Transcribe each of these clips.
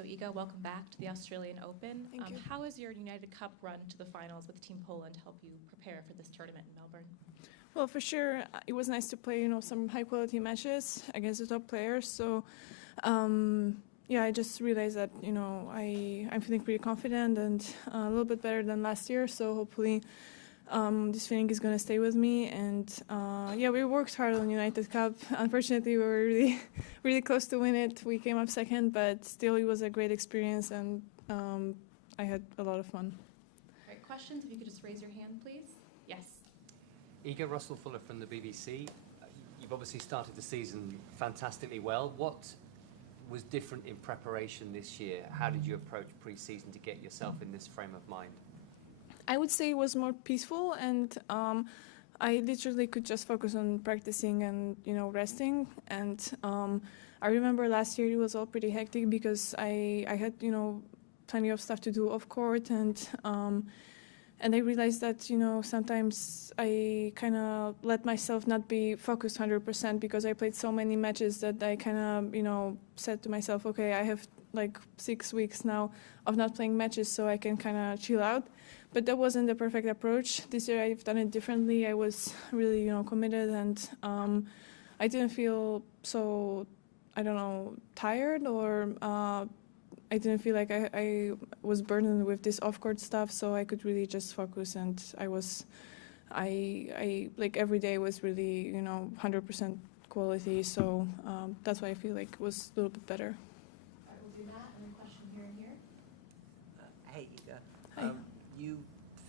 So Iga, welcome back to the Australian Open. Thank you. How has your United Cup run to the finals with Team Poland help you prepare for this tournament in Melbourne? Well, for sure, it was nice to play, some high-quality matches against the top players. So, yeah, I just realized that, I'm feeling pretty confident and a little bit better than last year. So hopefully, this feeling is going to stay with me. And yeah, we worked hard on United Cup. Unfortunately, we were really, really close to win it. We came up second, but still, it was a great experience, and I had a lot of fun. All right, questions? If you could just raise your hand, please. Yes. Iga, Russell Fuller from the BBC. You've obviously started the season fantastically well. What was different in preparation this year? How did you approach pre-season to get yourself in this frame of mind? I would say it was more peaceful, and I literally could just focus on practicing and resting. And I remember last year it was all pretty hectic because I had plenty of stuff to do off court, and I realized that, sometimes I kind of let myself not be focused 100% because I played so many matches that I kind of, said to myself, okay, I have like 6 weeks now of not playing matches, so I can kind of chill out. But that wasn't the perfect approach. This year I've done it differently. I was really, committed, and I didn't feel so, tired, or I didn't feel like I was burdened with this off-court stuff, so I could really just focus, and I like every day was really, 100% quality, so that's why I feel like it was a little bit better. All right, we'll do that, and a question here and here. Hey, Iga. Hi. You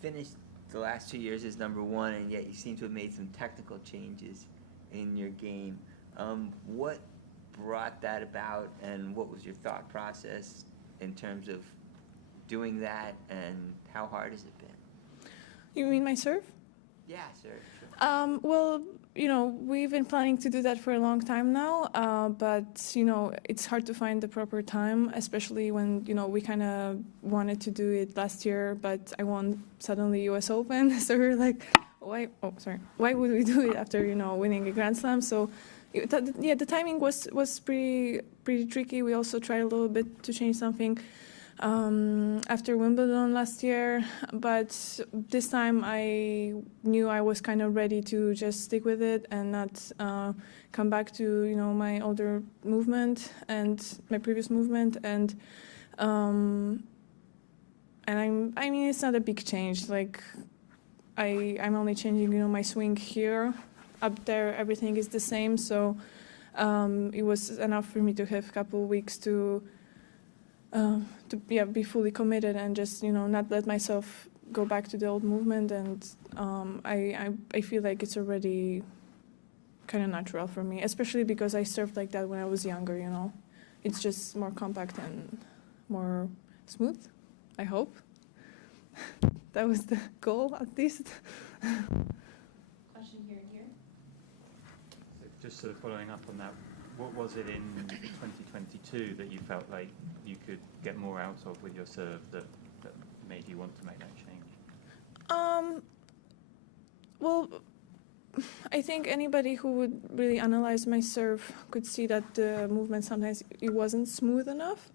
finished the last 2 years as #1, and yet you seem to have made some technical changes in your game. What brought that about, and what was your thought process in terms of doing that, and how hard has it been? You mean my serve? Yeah, sure. Well, we've been planning to do that for a long time now, but, it's hard to find the proper time, especially when, we kind of wanted to do it last year, but I won suddenly US Open, so we're like, why would we do it after, winning a Grand Slam? So, the timing was pretty tricky. We also tried a little bit to change something after Wimbledon last year, but this time I knew I was kind of ready to just stick with it and not come back to my older movement and my previous movement, and I mean it's not a big change. Like I'm only changing my swing here. Up there, everything is the same, so it was enough for me to have a couple of weeks to be fully committed and just not let myself go back to the old movement. And I feel like it's already kind of natural for me, especially because I served like that when I was younger. It's just more compact and more smooth. I hope that was the goal, at least. Question here and here. Just sort of following up on that, what was it in 2022 that you felt like you could get more out of with your serve that made you want to make that change? Well, I think anybody who would really analyze my serve could see that the movement sometimes it wasn't smooth enough.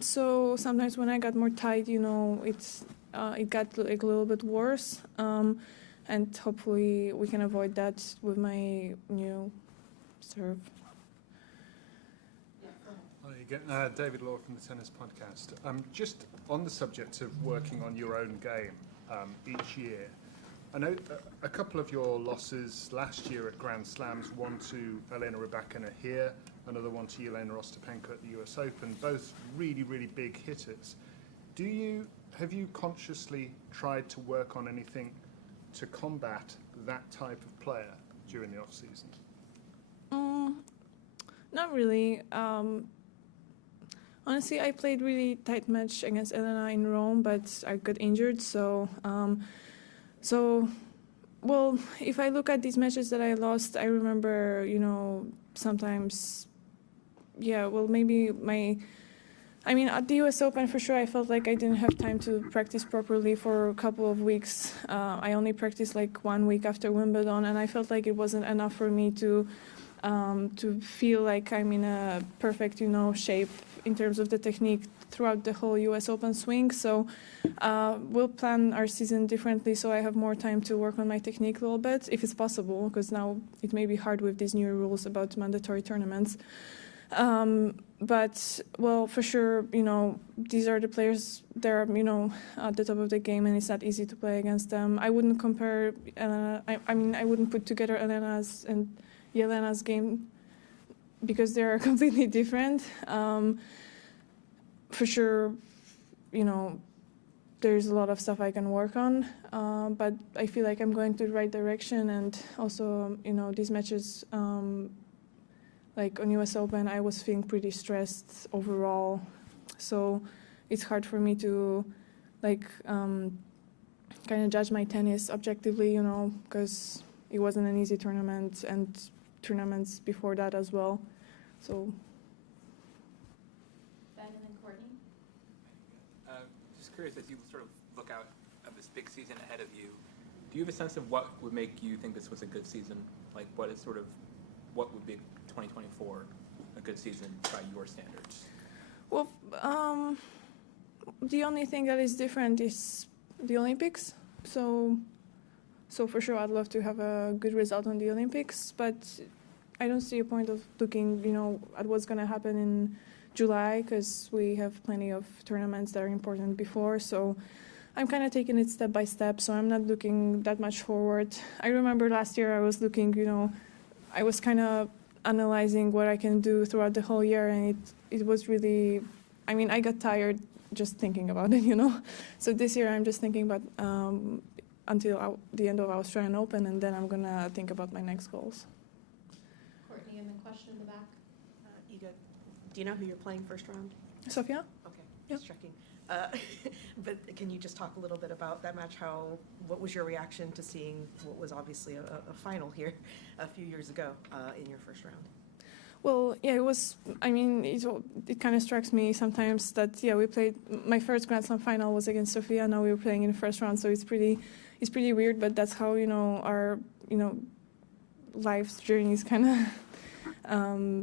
So sometimes when I got more tight, it got like a little bit worse. And hopefully we can avoid that with my new serve. Hi again, David Law from the Tennis Podcast. Just on the subject of working on your own game each year, I know a couple of your losses last year at Grand Slams, one to Elena Rybakina here, another one to Jelena Ostapenko at the US Open, both really, really big hitters. Have you consciously tried to work on anything to combat that type of player during the off-season? Not really. Honestly, I played really tight match against Elena in Rome, but I got injured. So, well, if I look at these matches that I lost, I remember, sometimes, maybe at the US Open, for sure, I felt like I didn't have time to practice properly for a couple of weeks. I only practiced like 1 week after Wimbledon, and I felt like it wasn't enough for me to feel like I'm in a perfect, shape in terms of the technique throughout the whole US Open swing. So we'll plan our season differently, so I have more time to work on my technique a little bit, if it's possible, because now it may be hard with these new rules about mandatory tournaments. But, well, for sure, these are the players, they're, at the top of the game, and it's not easy to play against them. I wouldn't compare, I wouldn't put together Elena's and Yelena's game because they're completely different. For sure, there's a lot of stuff I can work on, but I feel like I'm going to the right direction, and also, these matches, like on US Open, I was feeling pretty stressed overall, so it's hard for me to kind of judge my tennis objectively, because it wasn't an easy tournament, and tournaments before that as well. So. Ben and then Courtney. Just curious, as you sort of look out at this big season ahead of you, do you have a sense of what would make you think this was a good season? Like, what would be 2024 a good season by your standards? Well, the only thing that is different is the Olympics. So for sure, I'd love to have a good result on the Olympics, but I don't see a point of looking, at what's going to happen in July, because we have plenty of tournaments that are important before. So I'm kind of taking it step by step, so I'm not looking that much forward. I remember last year I was looking, I was kind of analyzing what I can do throughout the whole year, and it was really, I got tired just thinking about it, So this year I'm just thinking about until the end of Australian Open, and then I'm going to think about my next goals. Courtney, and the question in the back. Iga, do you know who you're playing first round? Sophia? Okay, Yep. just checking. But can you just talk a little bit about that match? What was your reaction to seeing what was obviously a final here a few years ago in your first round? Well, yeah, it was, it kind of strikes me sometimes that, we played, my first Grand Slam final was against Sophia, now we were playing in the first round, so it's pretty weird, but that's how, our, life's journeys kind of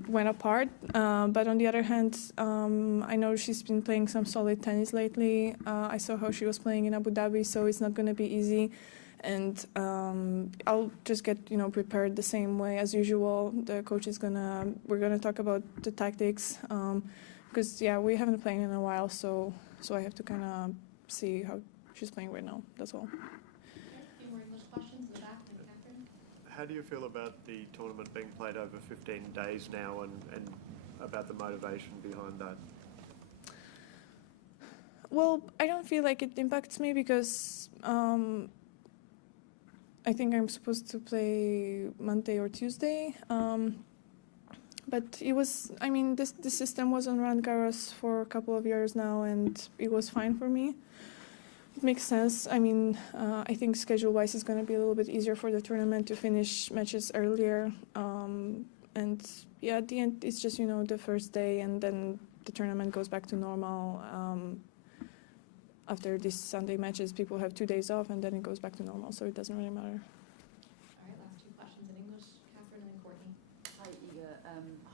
went apart. But on the other hand, I know she's been playing some solid tennis lately. I saw how she was playing in Abu Dhabi, so it's not going to be easy. And I'll just get prepared the same way as usual. The coach is we're gonna talk about the tactics, because we haven't played in a while, so I have to kind of see how she's playing right now. That's all. Okay, a few more English questions in the back. And Catherine. How do you feel about the tournament being played over 15 days now, and about the motivation behind that? Well, I don't feel like it impacts me because I think I'm supposed to play Monday or Tuesday. But it was, this system was on Roland Garros for a couple of years now, and it was fine for me. It makes sense. I think schedule-wise it's going to be a little bit easier for the tournament to finish matches earlier. And at the end, it's just, the first day, and then the tournament goes back to normal. After these Sunday matches, people have 2 days off, and then it goes back to normal, so it doesn't really matter. All right, last two questions in English. Catherine and then Courtney. Hi, Iga.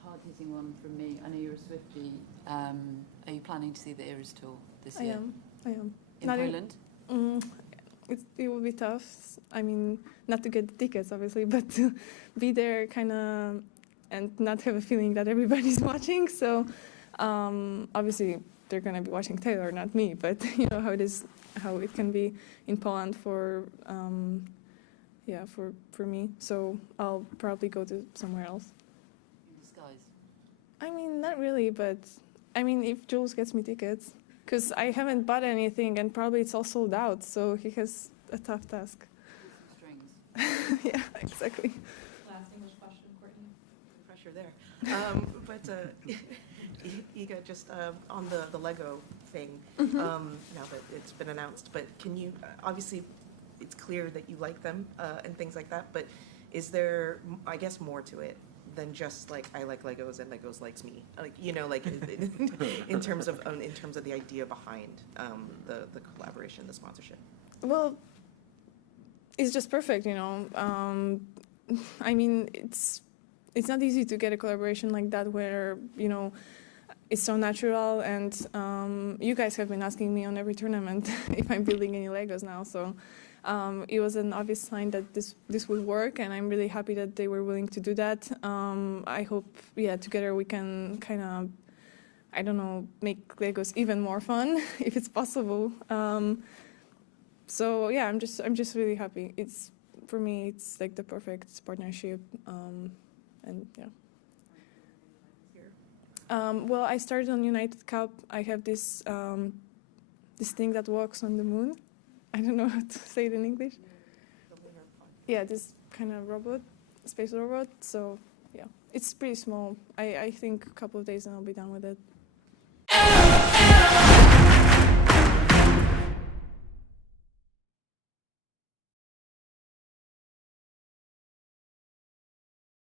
Hard-hitting one from me. I know you're a Swiftie. Are you planning to see the Iris Tour this year? I am. In Not Poland? It will be tough. Not to get the tickets, obviously, but to be there and not have a feeling that everybody's watching. So, obviously, they're going to be watching Taylor, not me, but you know how it can be in Poland for me. So I'll probably go to somewhere else. In disguise? Not really, but if Jules gets me tickets, because I haven't bought anything and probably it's all sold out, so he has a tough task. Strings. Yeah, exactly. Last English question, Courtney. Pressure there. Iga, just on the Lego thing, now that it's been announced, but can you, obviously it's clear that you like them and things like that, but is there, I guess, more to it than just like I like Legos and Legos likes me, in terms of the idea behind the collaboration, the sponsorship? Well, it's just perfect, it's not easy to get a collaboration like that where, it's so natural, and you guys have been asking me on every tournament if I'm building any Legos now, so it was an obvious sign that this would work, and I'm really happy that they were willing to do that. I hope, together we can kind of, I don't know, make Legos even more fun if it's possible. So yeah, I'm just really happy. For me, it's like the perfect partnership, and yeah. Well, I started on United Cup. I have this thing that walks on the moon. I don't know how to say it in English. Yeah, this kind of robot, space robot. So yeah, it's pretty small. I think a couple of days and I'll be done with it.